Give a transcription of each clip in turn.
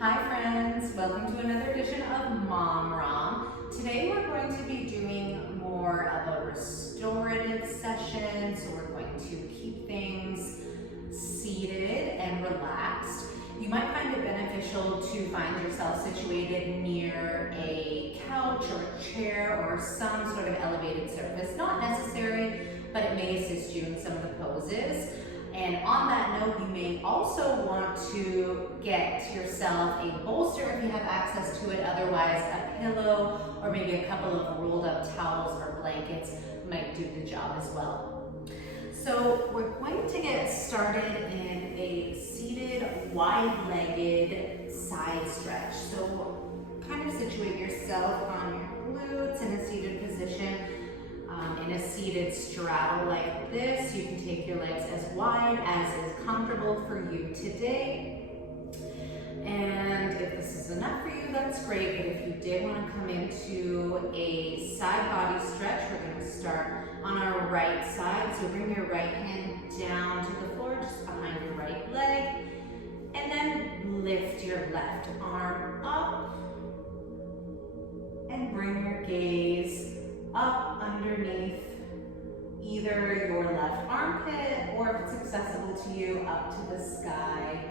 Hi friends, welcome to another edition of MomRom. Today we're going to be doing more of a restorative session, so we're going to keep things seated and relaxed. You might find it beneficial to find yourself situated near a couch or a chair or some sort of elevated surface. Not necessary, but it may assist you in some of the poses. And on that note, you may also want to get yourself a bolster if you have access to it. Otherwise, a pillow or maybe a couple of rolled up towels or blankets might do the job as well. So we're going to get started in a seated, wide-legged side stretch. So kind of situate yourself on your glutes in a seated position. In a seated straddle like this, you can take your legs as wide as is comfortable for you today. And if this is enough for you, that's great. But if you did want to come into a side body stretch, we're going to start on our right side. So bring your right hand down to the floor, just behind your right leg. And then lift your left arm up. And bring your gaze up underneath either your left armpit, or if it's accessible to you, up to the sky.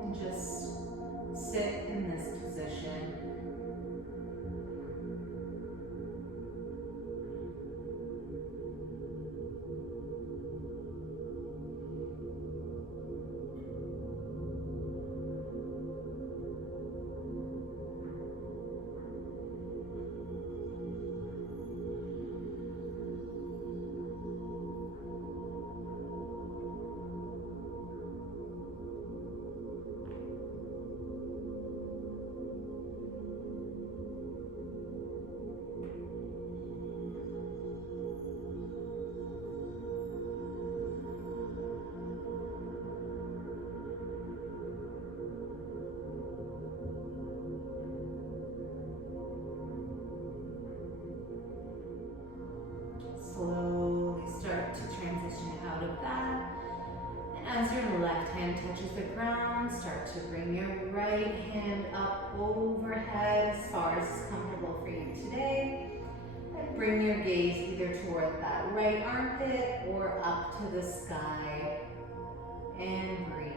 And just sit in this position. Slowly start to transition out of that. And as your left hand touches the ground, start to bring your right hand up overhead as far as is comfortable for you today. And bring your gaze either toward that right armpit or up to the sky. And breathe.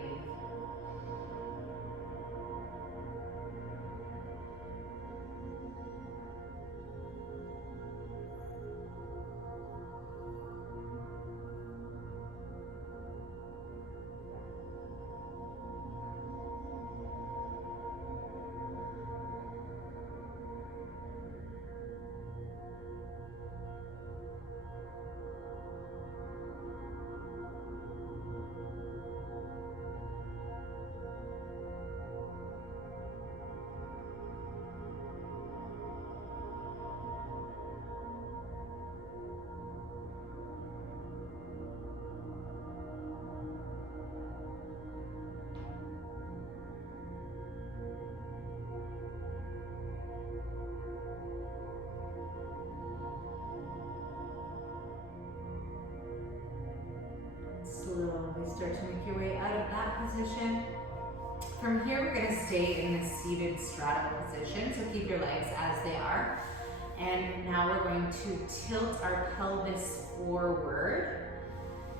Slowly start to make your way out of that position. From here, we're going to stay in the seated straddle position, so keep your legs as they are. And now we're going to tilt our pelvis forward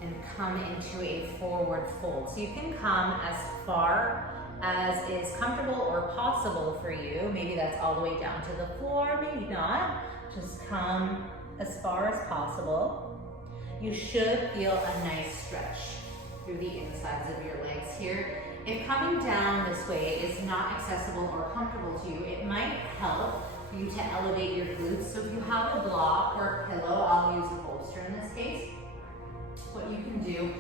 and come into a forward fold. So you can come as far as is comfortable or possible for you. Maybe that's all the way down to the floor, maybe not. Just come as far as possible. You should feel a nice stretch through the insides of your legs here. If coming down this way is not accessible or comfortable to you, it might help for you to elevate your glutes. So if you have a block or a pillow, I'll use a bolster in this case. What you can do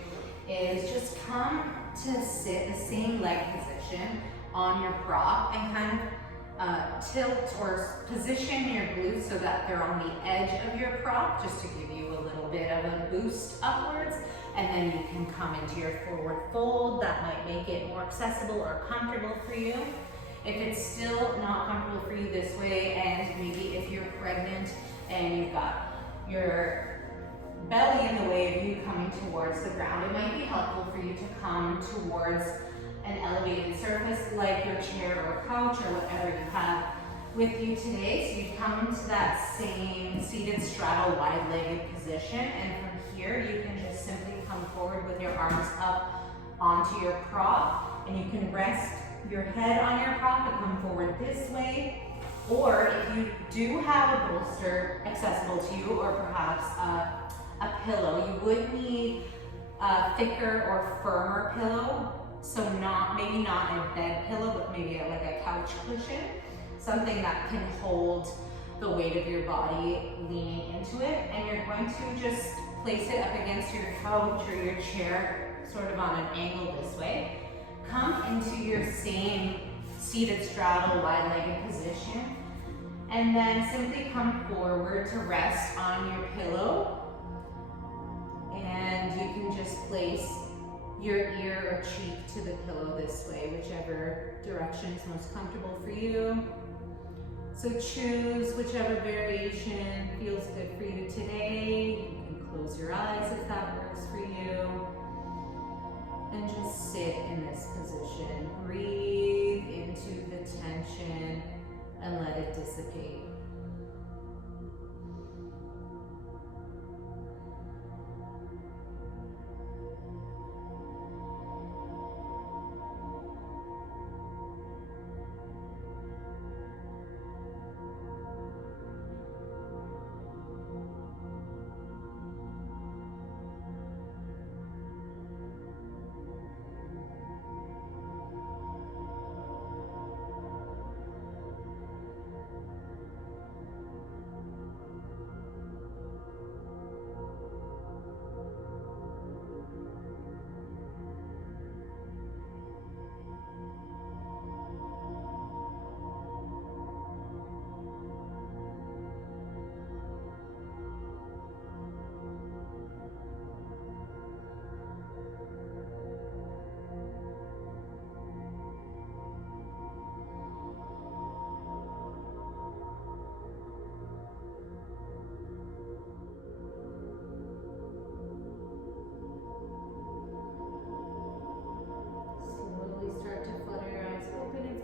is just come to sit the same leg position on your prop and kind of tilt or position your glutes so that they're on the edge of your prop, just to give you a little bit of a boost upwards. And then you can come into your forward fold. That might make it more accessible or comfortable for you. If it's still not comfortable for you this way, and maybe if you're pregnant and you've got your belly in the way of you coming towards the ground. It might be helpful for you to come towards an elevated surface like your chair or couch or whatever you have with you today. So you come to that same seated straddle wide-legged position, and from here you can just simply come forward with your arms up onto your prop, and you can rest your head on your prop and come forward this way. Or if you do have a bolster accessible to you, or perhaps a pillow, you would need a thicker or firmer pillow. So maybe not a bed pillow, but maybe like a couch cushion, something that can hold the weight of your body leaning into it. And you're going to just place it up against your couch or your chair, sort of on an angle this way. Come into your same seated straddle wide-legged position, and then simply come forward to rest on your pillow. And you can just place your ear or cheek to the pillow this way, whichever direction is most comfortable for you. So choose whichever variation feels good for you today. You can close your eyes if that works for you. And just sit in this position. Breathe into the tension and let it dissipate.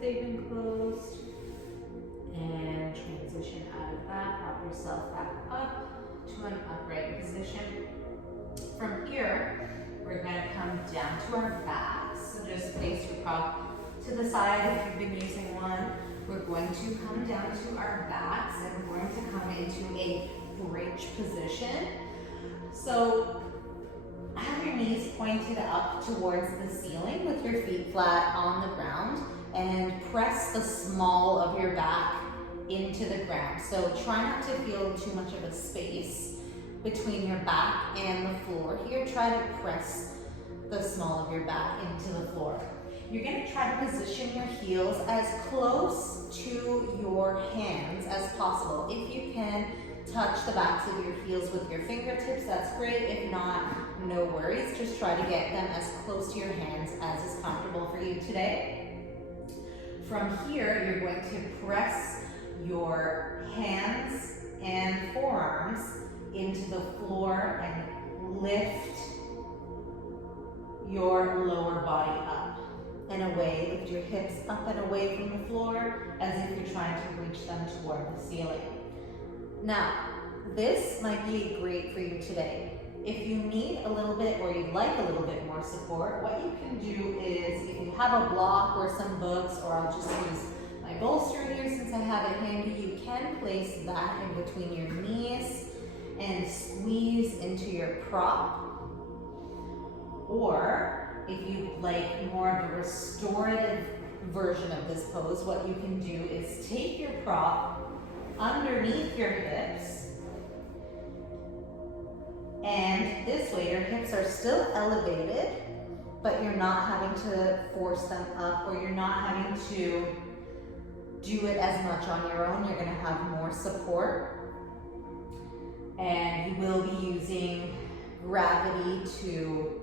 They've been closed, and transition out of that. Prop yourself back up to an upright position. From here, we're going to come down to our backs. So just place your prop to the side if you've been using one. We're going to come down to our backs, and we're going to come into a bridge position. So have your knees pointed up towards the ceiling with your feet flat on the ground, and press the small of your back into the ground. So try not to feel too much of a space between your back and the floor here. Try to press the small of your back into the floor. You're going to try to position your heels as close to your hands as possible. If you can touch the backs of your heels with your fingertips, that's great. If not, no worries. Just try to get them as close to your hands as is comfortable for you today. From here, you're going to press your hands and forearms into the floor and lift your lower body up and away. Lift your hips up and away from the floor as if you're trying to reach them toward the ceiling. Now, this might be great for you today. If you need a little bit, or you'd like a little bit more support, what you can do is, if you have a block or some books, or I'll just use my bolster here since I have it handy, you can place that in between your knees and squeeze into your prop. Or if you'd like more of a restorative version of this pose, what you can do is take your prop underneath your hips, and this way your hips are still elevated, but you're not having to force them up, or you're not having to do it as much on your own. You're going to have more support, and you will be using gravity to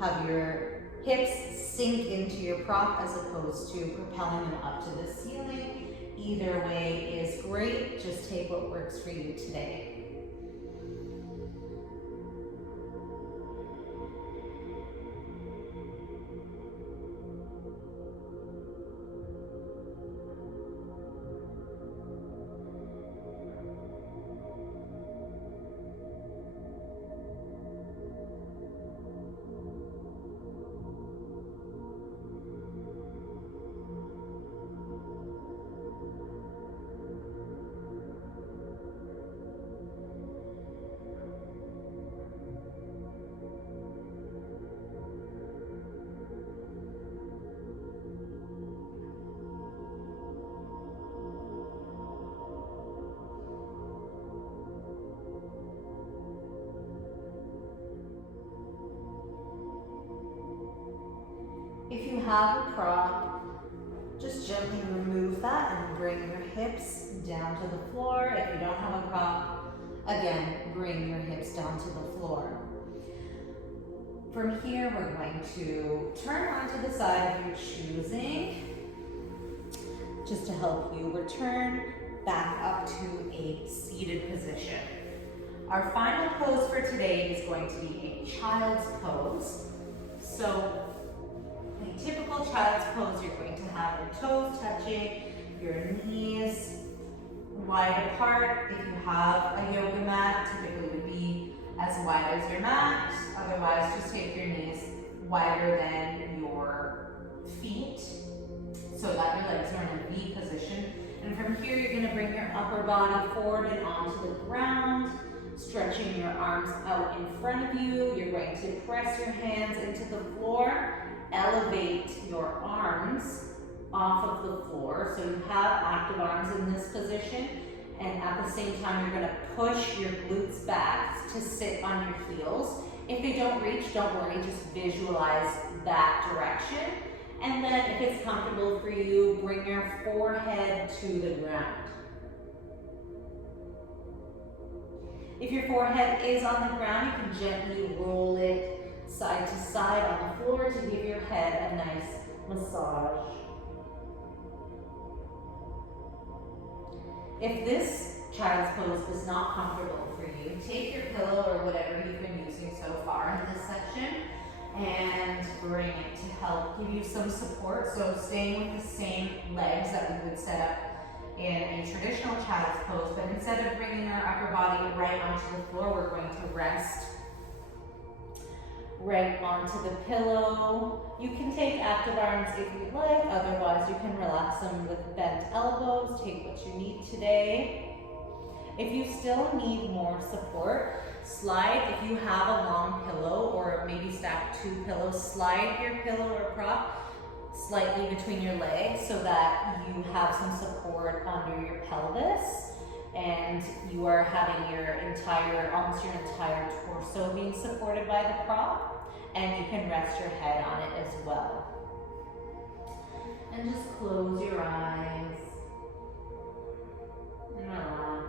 have your hips sink into your prop as opposed to propelling them up to the ceiling. Either way is great. Just take what works for you today. If you have a prop, just gently remove that and bring your hips down to the floor. If you don't have a prop, again, bring your hips down to the floor. From here, we're going to turn onto the side of your choosing, just to help you return back up to a seated position. Our final pose for today is going to be a child's pose. So, in a typical child's pose, you're going to have your toes touching, your knees wide apart. If you have a yoga mat, typically it would be as wide as your mat. Otherwise, just take your knees wider than your feet so that your legs are in a V position. And from here, you're going to bring your upper body forward and onto the ground, stretching your arms out in front of you. You're going to press your hands into the floor, elevate your arms off of the floor. So you have active arms in this position, and at the same time, you're going to push your glutes back to sit on your heels. If they don't reach, don't worry, just visualize that direction. And then if it's comfortable for you, bring your forehead to the ground. If your forehead is on the ground, you can gently roll it side to side on the floor to give your head a nice massage. If this child's pose is not comfortable for you, take your pillow or whatever you've been using so far in this section and bring it to help give you some support. So staying with the same legs that we would set up in a traditional child's pose, but instead of bringing our upper body right onto the floor, we're going to rest right onto the pillow. You can take active arms if you'd like, otherwise you can relax them with bent elbows. Take what you need today. If you still need more support, slide, if you have a long pillow or maybe stack 2 pillows, slide your pillow or prop slightly between your legs so that you have some support under your pelvis and you are having almost your entire torso being supported by the prop, and you can rest your head on it as well. And just close your eyes and relax.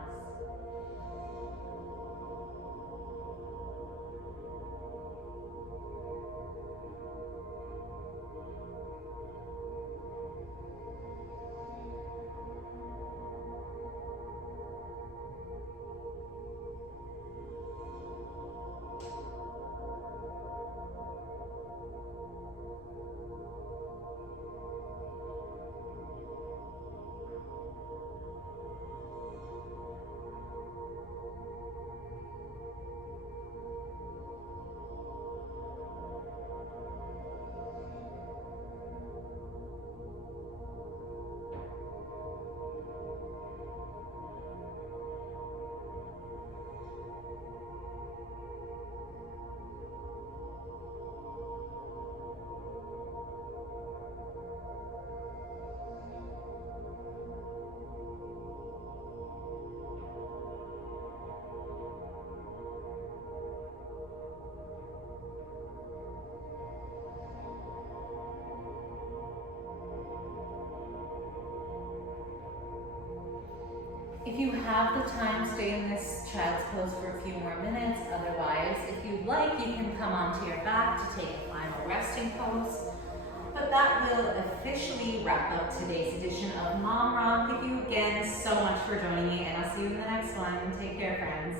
If you have the time, stay in this child's pose for a few more minutes. Otherwise, if you'd like, you can come onto your back to take a final resting pose. But that will officially wrap up today's edition of MomRom. Thank you again so much for joining me, and I'll see you in the next one. Take care, friends.